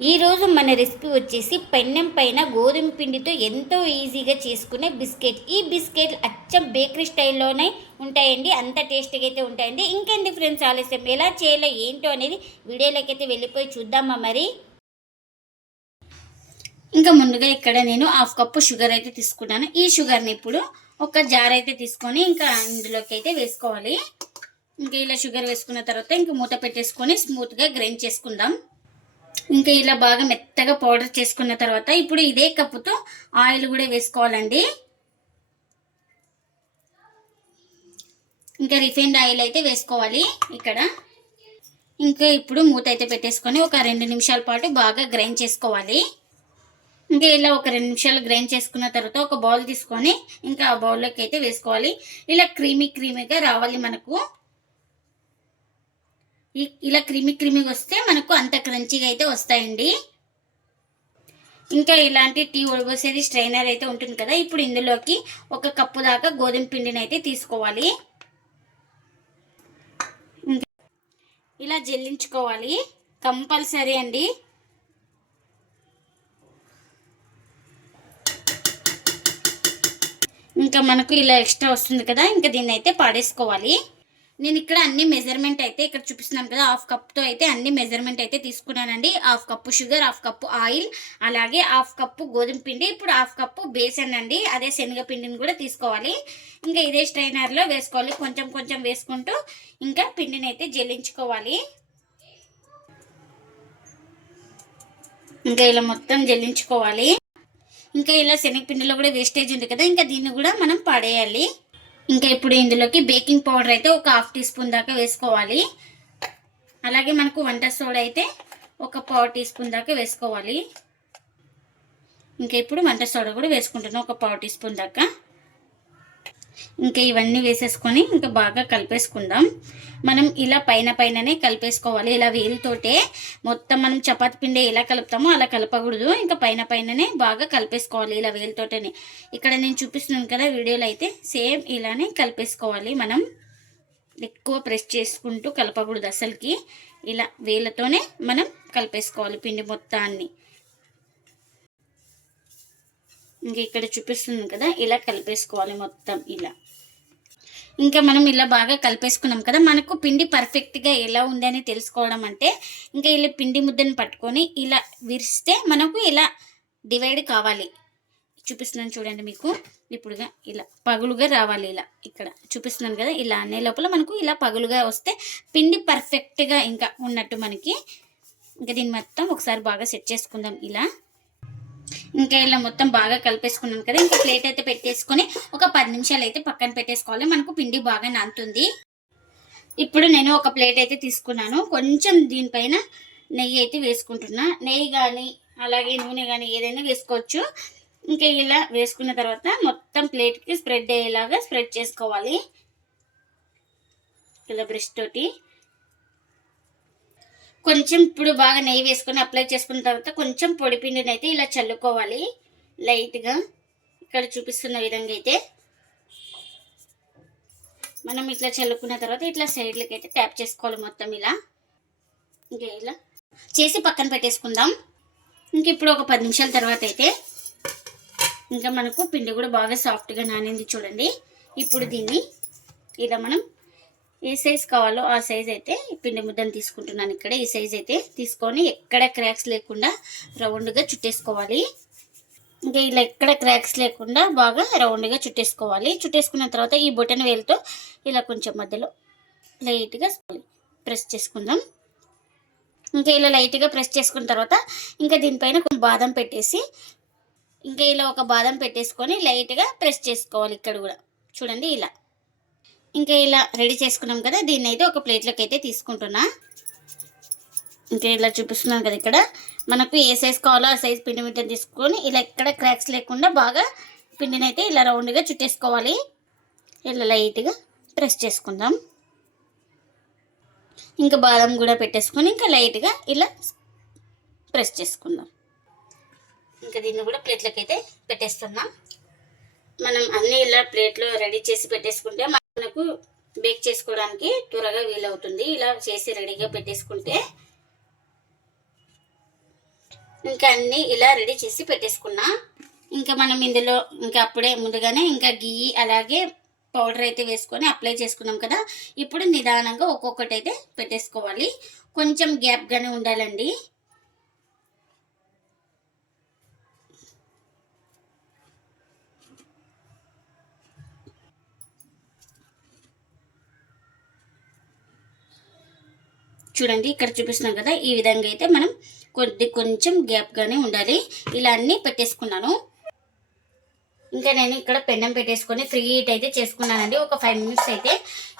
ఈరోజు మన రెసిపీ వచ్చేసి పెన్నెం పైన గోధుమ పిండితో ఎంతో ఈజీగా చేసుకునే బిస్కెట్. ఈ బిస్కెట్ అచ్చం బేకరీ స్టైల్లోనే ఉంటాయండి. అంత టేస్టీగా అయితే ఉంటాయండి. ఇంకేం ఫ్రెండ్స్ ఆలస్యం? ఎలా చేయాలో ఏంటో అనేది వీడియోలోకి అయితే వెళ్ళిపోయి చూద్దామా మరి? ఇంకా ముందుగా ఇక్కడ నేను హాఫ్ కప్పు షుగర్ అయితే తీసుకున్నాను. ఈ షుగర్ని ఇప్పుడు ఒక జార్ అయితే తీసుకొని ఇంకా ఇందులోకి అయితే వేసుకోవాలి. ఇంకా ఇలా షుగర్ వేసుకున్న తర్వాత ఇంకా మూత పెట్టేసుకొని స్మూత్గా గ్రైండ్ చేసుకుందాం. ఇంకా ఇలా బాగా మెత్తగా పౌడర్ చేసుకున్న తర్వాత ఇప్పుడు ఇదే కప్పుతో ఆయిల్ కూడా వేసుకోవాలండి. ఇంకా రిఫైన్డ్ ఆయిల్ అయితే వేసుకోవాలి ఇక్కడ. ఇంకా ఇప్పుడు మూత అయితే పెట్టేసుకొని ఒక రెండు నిమిషాల పాటు బాగా గ్రైండ్ చేసుకోవాలి. ఇంకా ఇలా ఒక రెండు నిమిషాలు గ్రైండ్ చేసుకున్న తర్వాత ఒక బౌల్ తీసుకొని ఇంకా ఆ బౌల్లోకి అయితే వేసుకోవాలి. ఇలా క్రీమీ క్రీమీగా రావాలి మనకు. ఇలా క్రిమి క్రీమీగా వస్తే మనకు అంత క్రంచిగా అయితే వస్తాయండి. ఇంకా ఇలాంటి టీ ఉడబోసేది స్ట్రైనర్ అయితే ఉంటుంది కదా ఇప్పుడు ఇందులోకి ఒక కప్పు దాకా గోధుమ పిండిని అయితే తీసుకోవాలి. ఇంకా ఇలా జల్లించుకోవాలి. కంపల్సరీ అండి. ఇంకా మనకు ఇలా ఎక్స్ట్రా వస్తుంది కదా ఇంకా దీన్ని అయితే పాడేసుకోవాలి. నేను ఇక్కడ అన్ని మెజర్మెంట్ అయితే ఇక్కడ చూపిస్తున్నాను కదా హాఫ్ కప్తో అయితే అన్ని మెజర్మెంట్ అయితే తీసుకున్నానండి. Half cup sugar half cup oil అలాగే హాఫ్ కప్పు గోధుమ పిండి ఇప్పుడు హాఫ్ కప్పు బేసన్ అండి. అదే శనగపిండిని కూడా తీసుకోవాలి. ఇంకా ఇదే స్ట్రైనర్లో వేసుకోవాలి. కొంచెం కొంచెం వేసుకుంటూ ఇంకా పిండిని అయితే జల్లించుకోవాలి. ఇంకా ఇలా మొత్తం జల్లించుకోవాలి. ఇంకా ఇలా శనగపిండిలో కూడా వేస్టేజ్ ఉంది కదా ఇంకా దీన్ని కూడా మనం పడేయాలి. ఇంకా ఇప్పుడు ఇందులోకి బేకింగ్ పౌడర్ అయితే ఒక హాఫ్ టీ స్పూన్ దాకా వేసుకోవాలి. అలాగే మనకు వంట సోడా అయితే ఒక పావు టీ స్పూన్ దాకా వేసుకోవాలి. ఇంకా ఇప్పుడు వంట సోడా కూడా వేసుకుంటున్నాం ఒక పావు టీ స్పూన్ దాకా. ఇంకా ఇవన్నీ వేసేసుకొని ఇంకా బాగా కలిపేసుకుందాం. మనం ఇలా పైన పైననే కలిపేసుకోవాలి. ఇలా వేలుతోటే మొత్తం మనం చపాతి పిండి ఎలా కలుపుతామో అలా కలపకూడదు. ఇంకా పైన పైననే బాగా కలిపేసుకోవాలి ఇలా వేలుతోటనే. ఇక్కడ నేను చూపిస్తున్నాను కదా వీడియోలో అయితే సేమ్ ఇలానే కలిపేసుకోవాలి మనం. ఎక్కువ ప్రెస్ చేసుకుంటూ కలపకూడదు అసలుకి. ఇలా వేలతోనే మనం కలిపేసుకోవాలి పిండి మొత్తాన్ని. ఇంక ఇక్కడ చూపిస్తుంది కదా ఇలా కలిపేసుకోవాలి మొత్తం ఇలా. ఇంకా మనం ఇలా బాగా కలిపేసుకున్నాం కదా మనకు పిండి పర్ఫెక్ట్గా ఎలా ఉంది అని తెలుసుకోవడం అంటే ఇంకా ఇలా పిండి ముద్దను పట్టుకొని ఇలా విరిస్తే మనకు ఇలా డివైడ్ కావాలి. చూపిస్తున్నాను చూడండి మీకు. ఇప్పుడుగా ఇలా పగులుగా రావాలి ఇలా ఇక్కడ. చూపిస్తున్నాను కదా ఇలా అనే లోపల మనకు ఇలా పగులుగా వస్తే పిండి పర్ఫెక్ట్గా ఇంకా ఉన్నట్టు మనకి. ఇంకా దీన్ని మొత్తం ఒకసారి బాగా సెట్ చేసుకుందాం ఇలా. ఇంకా ఇలా మొత్తం బాగా కలిపేసుకున్నాను కదా ఇంకా ప్లేట్ అయితే పెట్టేసుకొని ఒక పది నిమిషాలు అయితే పక్కన పెట్టేసుకోవాలి. మనకు పిండి బాగా నానుతుంది. ఇప్పుడు నేను ఒక ప్లేట్ అయితే తీసుకున్నాను. కొంచెం దీనిపైన నెయ్యి అయితే వేసుకుంటున్నా. నెయ్యి కానీ అలాగే నూనె కానీ ఏదైనా వేసుకోవచ్చు. ఇంకా ఇలా వేసుకున్న తర్వాత మొత్తం ప్లేట్కి స్ప్రెడ్ అయ్యేలాగా స్ప్రెడ్ చేసుకోవాలి. ఇలా బ్రష్ తోటి. కొంచెం ఇప్పుడు బాగా నెయ్యి వేసుకొని అప్లై చేసుకున్న తర్వాత కొంచెం పొడి పిండిని అయితే ఇలా చల్లుకోవాలి. లైట్గా ఇక్కడ చూపిస్తున్న విధంగా అయితే. మనం ఇట్లా చల్లుకున్న తర్వాత ఇట్లా సైడ్లకి అయితే ట్యాప్ చేసుకోవాలి మొత్తం ఇలా. ఇంకా ఇలా చేసి పక్కన పెట్టేసుకుందాం. ఇంక ఇప్పుడు ఒక పది నిమిషాల తర్వాత అయితే ఇంకా మనకు పిండి కూడా బాగా సాఫ్ట్గా నానింది చూడండి. ఇప్పుడు దీన్ని ఇలా మనం ఏ సైజ్ కావాలో ఆ సైజ్ అయితే పిండి ముద్దను తీసుకుంటున్నాను ఇక్కడ. ఈ సైజ్ అయితే తీసుకొని ఎక్కడ క్రాక్స్ లేకుండా రౌండ్గా చుట్టేసుకోవాలి. ఇంకా ఇలా ఎక్కడ క్రాక్స్ లేకుండా బాగా రౌండ్గా చుట్టేసుకోవాలి. చుట్టేసుకున్న తర్వాత ఈ బొటన్ వేలుతో ఇలా కొంచెం మధ్యలో లైట్గా ప్రెస్ చేసుకుందాం. ఇంకా ఇలా లైట్గా ప్రెస్ చేసుకున్న తర్వాత ఇంకా దీనిపైన కొంచెం బాదం పెట్టేసి ఇంకా ఇలా ఒక బాదం పెట్టేసుకొని లైట్గా ప్రెస్ చేసుకోవాలి ఇక్కడ కూడా. చూడండి ఇలా. ఇంకా ఇలా రెడీ చేసుకున్నాం కదా దీన్ని అయితే ఒక ప్లేట్లోకి అయితే తీసుకుంటున్నా. ఇంకా ఇలా చూపిస్తున్నాను కదా ఇక్కడ. మనకు ఏ సైజ్ కావాలో ఆ సైజ్ పిండి మిట్టని తీసుకొని ఇలా ఎక్కడ క్రాక్స్ లేకుండా బాగా పిండిని అయితే ఇలా రౌండ్గా చుట్టేసుకోవాలి. ఇలా లైట్గా ప్రెస్ చేసుకుందాం. ఇంకా బాదం కూడా పెట్టేసుకొని ఇంకా లైట్గా ఇలా ప్రెస్ చేసుకుందాం. ఇంకా దీన్ని కూడా ప్లేట్లోకి అయితే పెట్టేస్తున్నాం. మనం అన్నీ ఇలా ప్లేట్లో రెడీ చేసి పెట్టేసుకుంటే మనకు బేక్ చేసుకోవడానికి త్వరగా వీలవుతుంది. ఇలా చేసి రెడీగా పెట్టేసుకుంటే ఇంకా అన్నీ ఇలా రెడీ చేసి పెట్టేసుకున్నా. ఇంకా మనం ఇందులో ఇంకా అప్పుడే ముందుగానే ఇంకా గీ అలాగే పౌడర్ అయితే వేసుకొని అప్లై చేసుకున్నాం కదా. ఇప్పుడు నిదానంగా ఒక్కొక్కటి అయితే పెట్టేసుకోవాలి. కొంచెం గ్యాప్గానే ఉండాలండి. చూడండి ఇక్కడ చూపిస్తున్నాం కదా ఈ విధంగా అయితే మనం కొద్ది కొంచెం గ్యాప్గానే ఉండాలి. ఇలా అన్నీ పెట్టేసుకున్నాను. ఇంకా నేను ఇక్కడ పెన్నం పెట్టేసుకొని ఫ్రీ హీట్ అయితే చేసుకున్నానండి. ఒక ఫైవ్ మినిట్స్ అయితే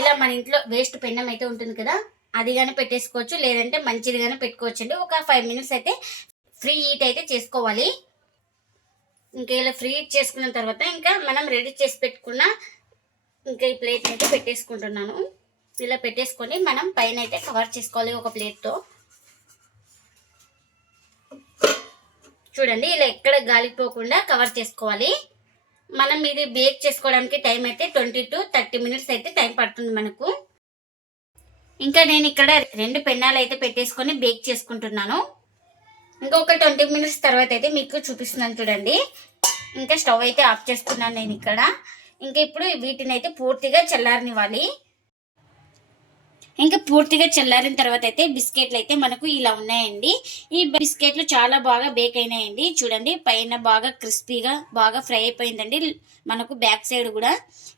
ఇలా మన ఇంట్లో వేస్ట్ పెన్నం అయితే ఉంటుంది కదా అది కానీ పెట్టేసుకోవచ్చు. లేదంటే మంచిది కానీ పెట్టుకోవచ్చు అండి ఒక ఫైవ్ మినిట్స్ అయితే ఫ్రీ హీట్ అయితే చేసుకోవాలి. ఇంకా ఇలా ఫ్రీ హీట్ చేసుకున్న తర్వాత ఇంకా మనం రెడీ చేసి పెట్టుకున్న ఇంకా ఈ ప్లేట్ అయితే పెట్టేసుకుంటున్నాను. ఇలా పెట్టేసుకొని మనం పైన అయితే కవర్ చేసుకోవాలి ఒక ప్లేట్తో చూడండి ఇలా ఎక్కడ గాలిపోకుండా కవర్ చేసుకోవాలి. మనం ఇది బేక్ చేసుకోవడానికి టైం అయితే ట్వంటీ టు థర్టీ మినిట్స్ అయితే టైం పడుతుంది మనకు. ఇంకా నేను ఇక్కడ రెండు పెన్నాలు అయితే పెట్టేసుకొని బేక్ చేసుకుంటున్నాను. ఇంకొక ట్వంటీ మినిట్స్ తర్వాత అయితే మీకు చూపిస్తున్నాను చూడండి. ఇంకా స్టవ్ అయితే ఆఫ్ చేసుకున్నాను నేను ఇక్కడ. ఇంకా ఇప్పుడు వీటిని అయితే పూర్తిగా చల్లారనివ్వాలి. ఇంకా పూర్తిగా చల్లారిన తర్వాత అయితే బిస్కెట్లు అయితే మనకు ఇలా ఉన్నాయండి. ఈ బిస్కెట్లు చాలా బాగా బేక్ అయినాయండి. చూడండి పైన బాగా క్రిస్పీగా బాగా ఫ్రై అయిపోయిందండి. మనకు బ్యాక్ సైడ్ కూడా.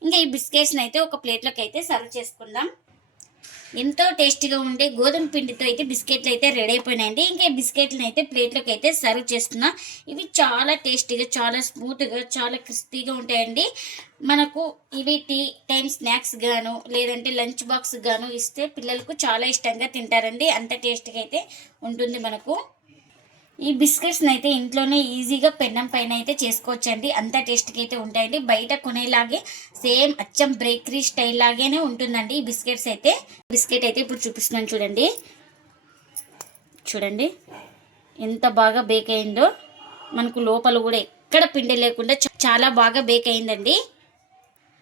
ఇంకా ఈ బిస్కెట్స్ని అయితే ఒక ప్లేట్లోకి అయితే సర్వ్ చేసుకుందాం. ఎంతో టేస్టీగా ఉండే గోధుమ పిండితో అయితే బిస్కెట్లు అయితే రెడీ అయిపోయినాయండి. ఇంకా ఈ బిస్కెట్లను అయితే ప్లేట్లోకి అయితే సర్వ్ చేస్తున్నా. ఇవి చాలా టేస్టీగా చాలా స్మూత్గా చాలా క్రిస్పీగా ఉంటాయండి. మనకు ఇవి టీ టైం స్నాక్స్ గాను లేదంటే లంచ్ బాక్స్ గాను ఇస్తే పిల్లలకు చాలా ఇష్టంగా తింటారండి. అంత టేస్ట్గా అయితే ఉంటుంది మనకు. ఈ బిస్కెట్స్ని అయితే ఇంట్లోనే ఈజీగా పెన్నం పైన అయితే చేసుకోవచ్చండి. అంత టేస్ట్కి అయితే ఉంటాయండి. బయట కొనేలాగే సేమ్ అచ్చం బేకరీ స్టైల్ లాగానే ఉంటుందండి ఈ బిస్కెట్స్ అయితే. బిస్కెట్ అయితే ఇప్పుడు చూపిస్తున్నాను చూడండి. చూడండి. ఎంత బాగా బేక్ అయిందో. మనకు లోపల కూడా ఎక్కడ పిండి లేకుండా చాలా బాగా బేక్ అయిందండి.